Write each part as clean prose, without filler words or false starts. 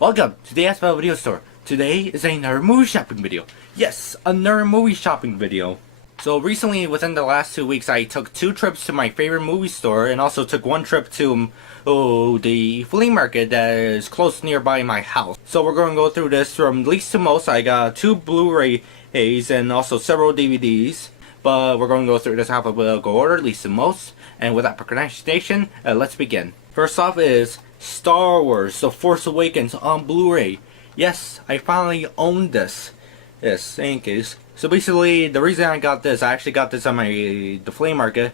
Welcome to the ACEVEDO video store. Today is another movie shopping video. Yes, another movie shopping video. So recently, within the last 2 weeks, I took 2 trips to my favorite movie store and also took 1 trip to the flea market that is close nearby my house. So we're going to go through this from least to most. I got 2 Blu-rays and also several DVDs. But we're going to go through this alphabetical order, least to most. And without procrastination, let's begin. First off is Star Wars The Force Awakens on Blu-ray. Yes, I finally own this. Yes, thank you. So basically, the reason I got this, I actually got this on the flea market,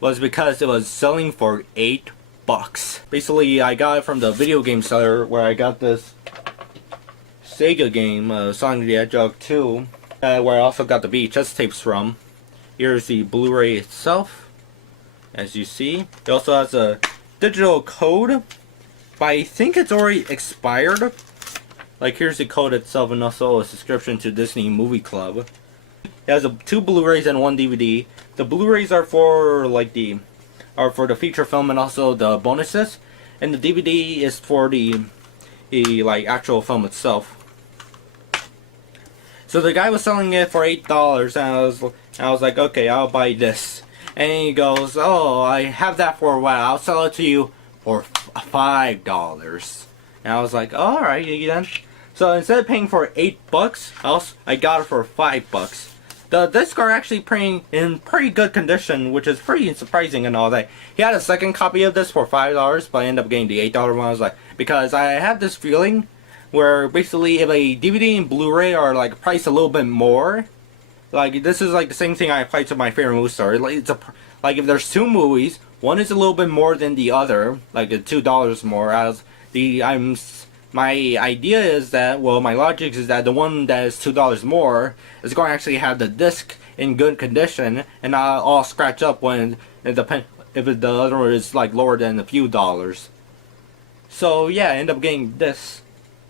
was because it was selling for $8. Basically, I got it from the video game seller where I got this Sega game, Sonic the Hedgehog 2, where I also got the VHS tapes from. Here's the Blu-ray itself, as you see. It also has a digital code, but I think it's already expired. Like, here's the code itself and also a subscription to Disney Movie Club. It has 2 Blu-rays and 1 DVD. The Blu-rays are for the feature film and also the bonuses, and the DVD is for the actual film itself. So the guy was selling it for $8, and I was like, okay, I'll buy this. And he goes, oh, I have that for a while. I'll sell it to you for $5. And I was like, alright, then. So instead of paying for $8, I got it for $5. The discs are actually in pretty good condition, which is pretty surprising and all that. He had a second copy of this for $5, but I ended up getting the $8 one. I was like, because I have this feeling where basically if a DVD and Blu-ray are like priced a little bit more, like this is like the same thing I applied to my favorite movie store. Like if there's 2 movies, one is a little bit more than the other, like $2 more. My idea is that, well, my logic is that the one that is $2 more is going to actually have the disc in good condition and not all scratch up if the other one is like lower than a few dollars. So yeah, I end up getting this,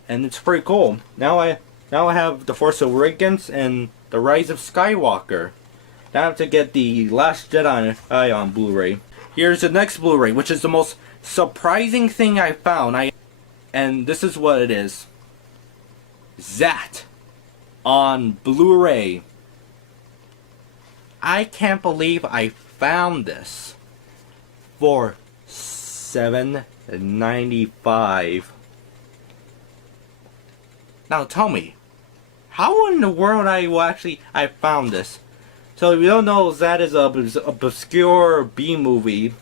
and it's pretty cool. Now I have The Force Awakens and The Rise of Skywalker. Now I have to get The Last Jedi on Blu-ray. Here's the next Blu-ray, which is the most surprising thing I found. And this is what it is. That on Blu-ray. I can't believe I found this for $7.95. Now tell me, how in the world I found this? So if you don't know, that is a obscure B movie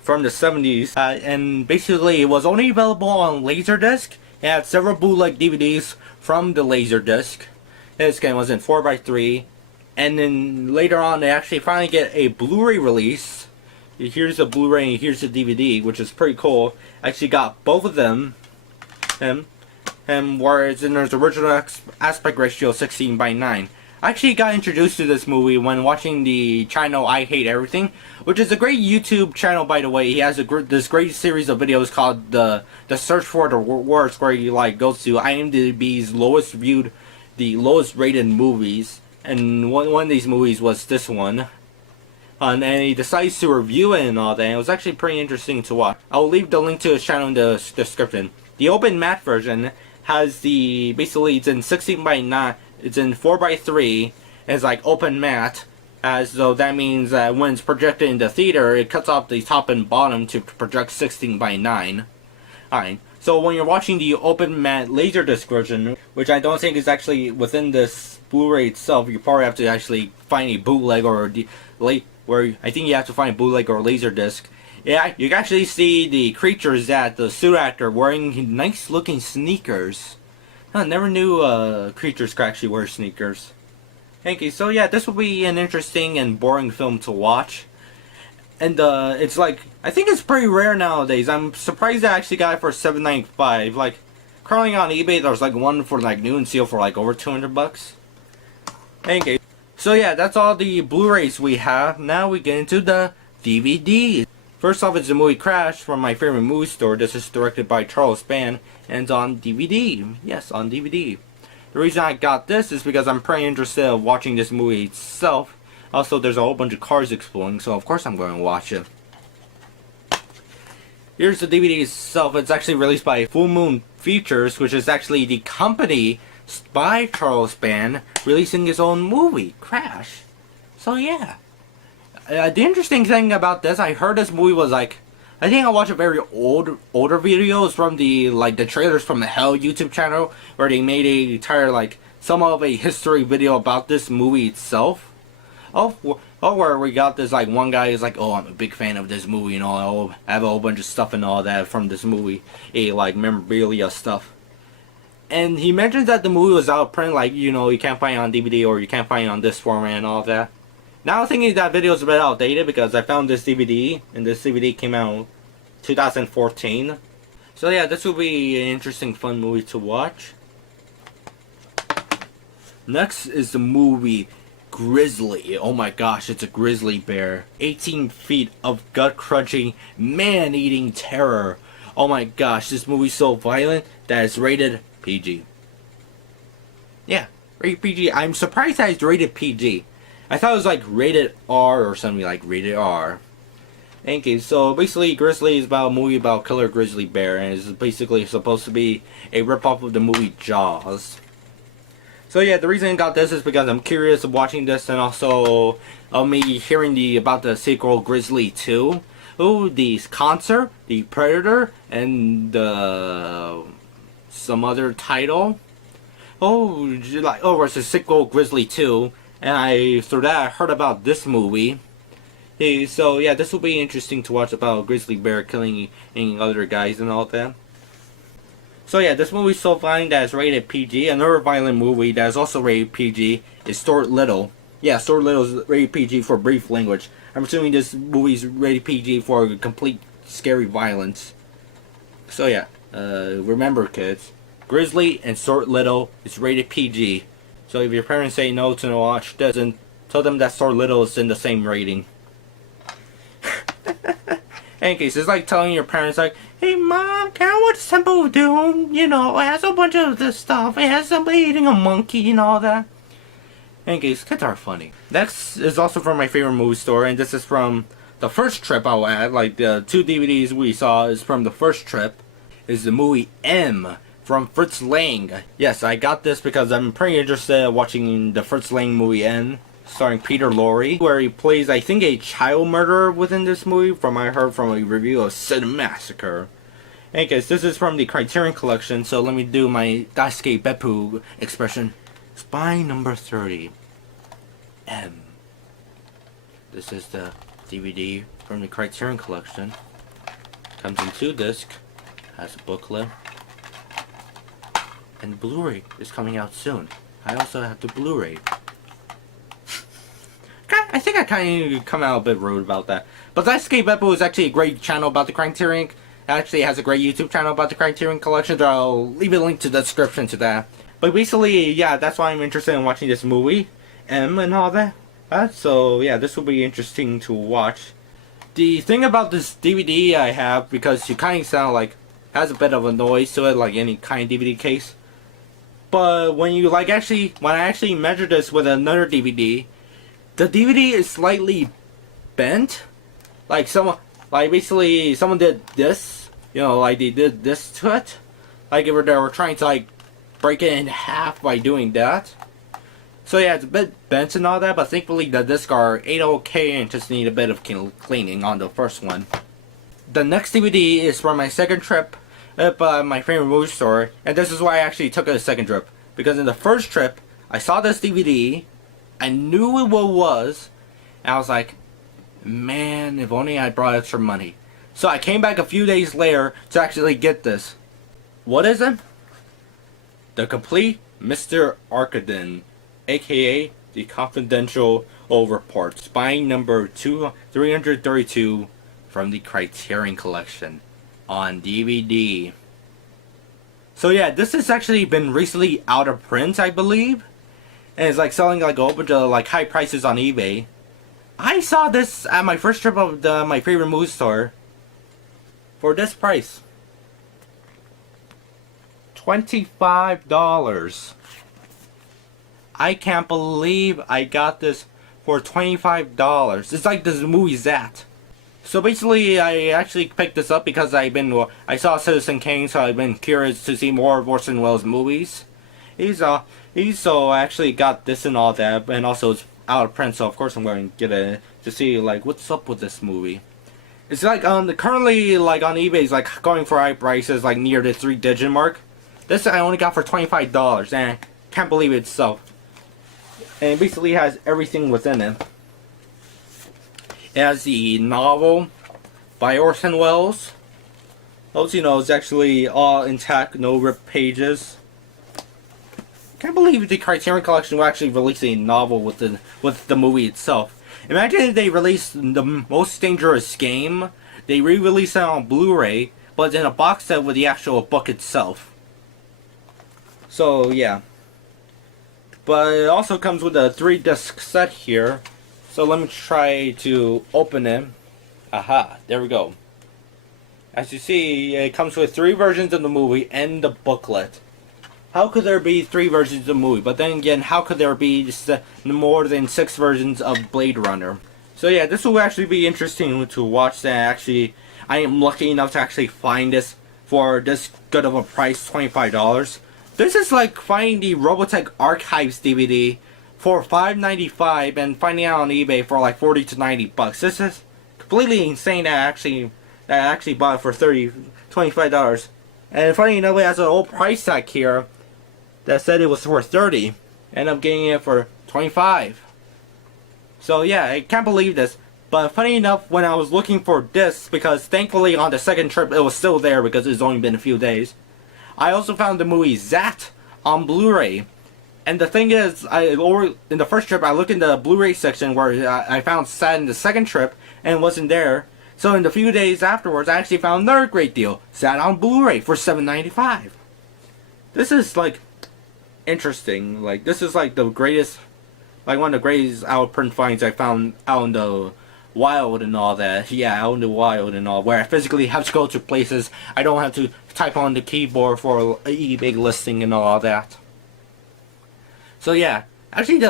from the 70s, and basically it was only available on Laserdisc. It had several bootleg DVDs from the Laserdisc. This game was in 4x3, and then later on they actually finally get a Blu-ray release. Here's the Blu-ray and here's the DVD, which is pretty cool. I actually got both of them, and whereas in there's original aspect ratio 16:9. I actually got introduced to this movie when watching the channel I Hate Everything, which is a great YouTube channel, by the way. He has this great series of videos called the Search for the Worst, where he goes to IMDb's lowest rated movies, and one of these movies was this one. And he decides to review it and all that. And it was actually pretty interesting to watch. I'll leave the link to his channel in the description. The open matte version has basically it's in 16:9. It's in 4x3, and it's like open matte, as though that means that when it's projected in the theater, it cuts off the top and bottom to project 16:9. Alright, so when you're watching the open matte Laserdisc version, which I don't think is actually within this Blu-ray itself, you probably have to actually find a bootleg or where I think you have to find a bootleg or Laserdisc. Yeah, you can actually see the creatures that the suit actor wearing nice looking sneakers. I never knew creatures could actually wear sneakers. Okay, so yeah, this will be an interesting and boring film to watch. And it's like, I think it's pretty rare nowadays. I'm surprised I actually got it for $7.95. Like, currently on eBay, there's like one for like new and seal for like over $200. Okay, so yeah, that's all the Blu-rays we have. Now we get into the DVDs. First off, it's the movie Crash from my favorite movie store. This is directed by Charles Band and it's on DVD. Yes, on DVD. The reason I got this is because I'm pretty interested in watching this movie itself. Also, there's a whole bunch of cars exploding, so of course I'm going to watch it. Here's the DVD itself. It's actually released by Full Moon Features, which is actually the company by Charles Band releasing his own movie, Crash. So yeah. The interesting thing about this, I heard this movie was like, I think I watched a very older videos from the trailers from the Hell YouTube channel, where they made a entire some of a history video about this movie itself. Where we got this one guy is like, oh, I'm a big fan of this movie, you know, I have a whole bunch of stuff and all that from this movie, memorabilia stuff. And he mentions that the movie was out of print, you know, you can't find it on DVD or you can't find it on this format and all that. Now I'm thinking that video is a bit outdated because I found this DVD, and this DVD came out 2014. So yeah, this will be an interesting, fun movie to watch. Next is the movie Grizzly. Oh my gosh, it's a grizzly bear. 18 feet of gut-crunching, man-eating terror. Oh my gosh, this movie's so violent that it's rated PG. Yeah, rated PG. I'm surprised that it's rated PG. I thought it was rated R or something rated R. Okay, so basically Grizzly is about a movie about killer grizzly bear, and it's basically supposed to be a ripoff of the movie Jaws. So yeah, the reason I got this is because I'm curious of watching this, and also me hearing about the sequel Grizzly 2. Oh, the concert, the Predator, and some other title. It's a sequel Grizzly 2. And through that I heard about this movie. Hey, so yeah, this will be interesting to watch about a grizzly bear killing other guys and all that. So yeah, this movie is so violent that it's rated PG. Another violent movie that is also rated PG is Stuart Little. Yeah, Stuart Little is rated PG for brief language. I'm assuming this movie is rated PG for complete scary violence. So yeah, remember kids, Grizzly and Stuart Little is rated PG. So if your parents say no to watch this, then tell them that Stuart Little is in the same rating. In case, it's like telling your parents hey mom, can I watch Temple of Doom? You know, it has a bunch of this stuff. It has somebody eating a monkey and all that. In case, kids are funny. Next is also from my favorite movie store, and this is from the first trip I'll add. The 2 DVDs we saw is from the first trip. Is the movie M from Fritz Lang. Yes, I got this because I'm pretty interested in watching the Fritz Lang movie M, starring Peter Lorre, where he plays, I think, a child murderer within this movie, I heard from a review of Cinemassacre. Anyways, this is from the Criterion Collection, so let me do my Daisuke Beppu expression. Spine number 30. M. This is the DVD from the Criterion Collection. Comes in 2 discs, has a booklet, and Blu-ray is coming out soon. I also have the Blu-ray. I think I kind of come out a bit rude about that. But Daisuke Beppu is actually a great channel about the Criterion. It actually has a great YouTube channel about the Criterion Collection. So I'll leave a link to the description to that. But basically, yeah, that's why I'm interested in watching this movie. M and all that. So yeah, this will be interesting to watch. The thing about this DVD I have, because you kind of sound has a bit of a noise to it, like any kind of DVD case. But when you when I actually measured this with another DVD, the DVD is slightly bent. Basically someone did this, you know, they did this to it. They were trying to break it in half by doing that. So yeah, it's a bit bent and all that, but thankfully the discs are A-OK and just need a bit of cleaning on the first one. The next DVD is from my second trip at my favorite movie store, and this is why I actually took a second trip. Because in the first trip, I saw this DVD, I knew what it was, and I was like, man, if only I brought extra money. So I came back a few days later to actually get this. What is it? The Complete Mr. Arkadin, aka The Confidential Report, Spine number 332 from the Criterion Collection on DVD. So yeah, this has actually been recently out of print, I believe. And it's selling a whole bunch of high prices on eBay. I saw this at my first trip of my favorite movie store for this price. $25. I can't believe I got this for $25. It's like this movie Zat. So basically, I actually picked this up because I saw Citizen Kane, so I've been curious to see more of Orson Welles movies. So I actually got this and all that, and also it's out of print, so of course I'm going to get it to see like what's up with this movie. It's like currently like on eBay it's like going for high prices like near the 3-digit mark. This I only got for $25, and I can't believe it itself. And it basically has everything within it. It has the novel by Orson Welles. As you know, it's actually all intact, no ripped pages. Can't believe the Criterion Collection will actually release a novel with the movie itself. Imagine if they released The Most Dangerous Game. They re-release it on Blu-ray, but in a box set with the actual book itself. So yeah. But it also comes with a 3-disc set here. So let me try to open it. Aha, there we go. As you see, it comes with 3 versions of the movie and the booklet. How could there be 3 versions of the movie? But then again, how could there be more than 6 versions of Blade Runner? So yeah, this will actually be interesting to watch. That actually, I am lucky enough to actually find this for this good of a price, $25. This is like finding the Robotech Archives DVD for $5.95 and finding it on eBay for like 40 to 90 bucks. This is completely insane that I actually bought it for $25. And funny enough, it has an old price tag here that said it was for 30. Ended up getting it for 25. So yeah, I can't believe this. But funny enough, when I was looking for this, because thankfully on the second trip it was still there because it's only been a few days, I also found the movie Zat on Blu-ray. And the thing is, in the first trip I looked in the Blu-ray section where I found Zat in the second trip and it wasn't there. So in the few days afterwards, I actually found another great deal. Zat on Blu-ray for $7.95. This is like interesting. Like this is like the greatest, like one of the greatest out-of-print finds I found out in the wild and all that. Yeah, out in the wild and all, where I physically have to go to places. I don't have to type on the keyboard for an eBay listing and all that. So yeah, actually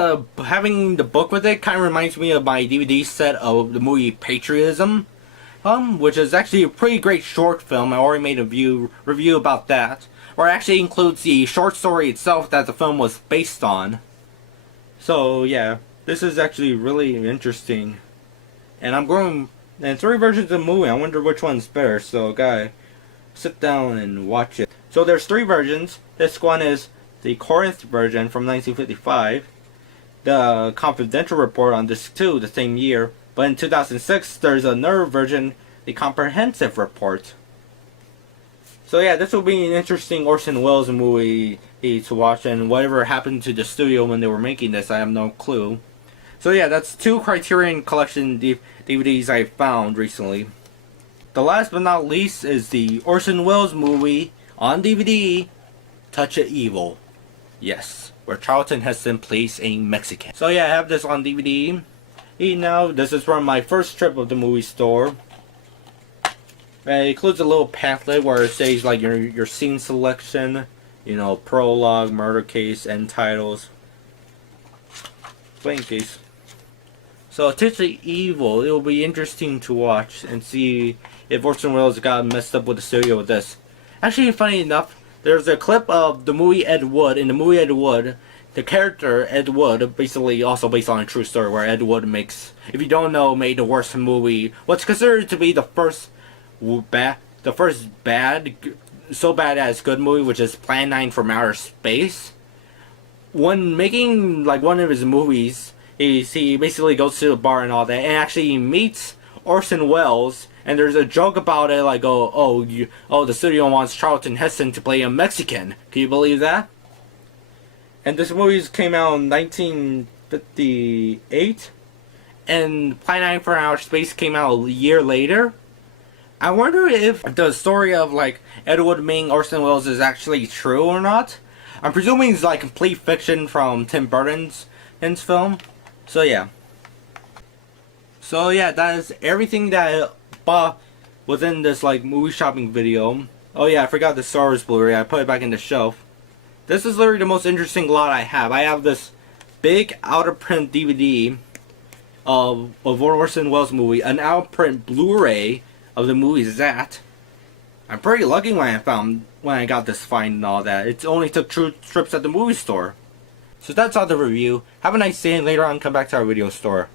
having the book with it kind of reminds me of my DVD set of the movie Patriotism. Which is actually a pretty great short film. I already made a review about that, where it actually includes the short story itself that the film was based on. So yeah, this is actually really interesting. And and 3 versions of the movie, I wonder which one's better, so guy, sit down and watch it. So there's 3 versions. This one is the Corinth version from 1955, the Confidential Report on disc 2 the same year, but in 2006, there's another version, the Comprehensive Report. So yeah, this will be an interesting Orson Welles movie to watch, and whatever happened to the studio when they were making this, I have no clue. So yeah, that's 2 Criterion Collection DVDs I found recently. The last but not least is the Orson Welles movie on DVD, Touch of Evil. Yes, where Charlton Heston plays a Mexican. So yeah, I have this on DVD. Now, this is from my first trip of the movie store. It includes a little pamphlet where it says like your scene selection, you know, prologue, murder case, end titles. Playing case. So, Touch of Evil, it will be interesting to watch and see if Orson Welles got messed up with the studio with this. Actually, funny enough, there's a clip of the movie Ed Wood. In the movie Ed Wood, the character Ed Wood, basically also based on a true story, where Ed Wood makes, if you don't know, made the worst movie, what's considered to be the first bad, so bad as good movie, which is Plan 9 from Outer Space. When making like one of his movies, he basically goes to a bar and all that, and actually meets Orson Welles. And there's a joke about it, like, the studio wants Charlton Heston to play a Mexican. Can you believe that? And this movie came out in 1958, and Plan 9 from Outer Space came out a year later. I wonder if the story of like Ed Wood meeting Orson Welles is actually true or not. I'm presuming it's like complete fiction from Tim Burton's film. So yeah. So yeah, that is everything that I bought within this like movie shopping video. Oh yeah, I forgot the Star Wars Blu-ray. I put it back in the shelf. This is literally the most interesting lot I have. I have this big out of print DVD of Orson Welles movie, an outprint Blu-ray of the movie Zat. I'm pretty lucky when I got this find and all that. It only took 2 trips at the movie store. So that's all the review. Have a nice day, and later on come back to our video store.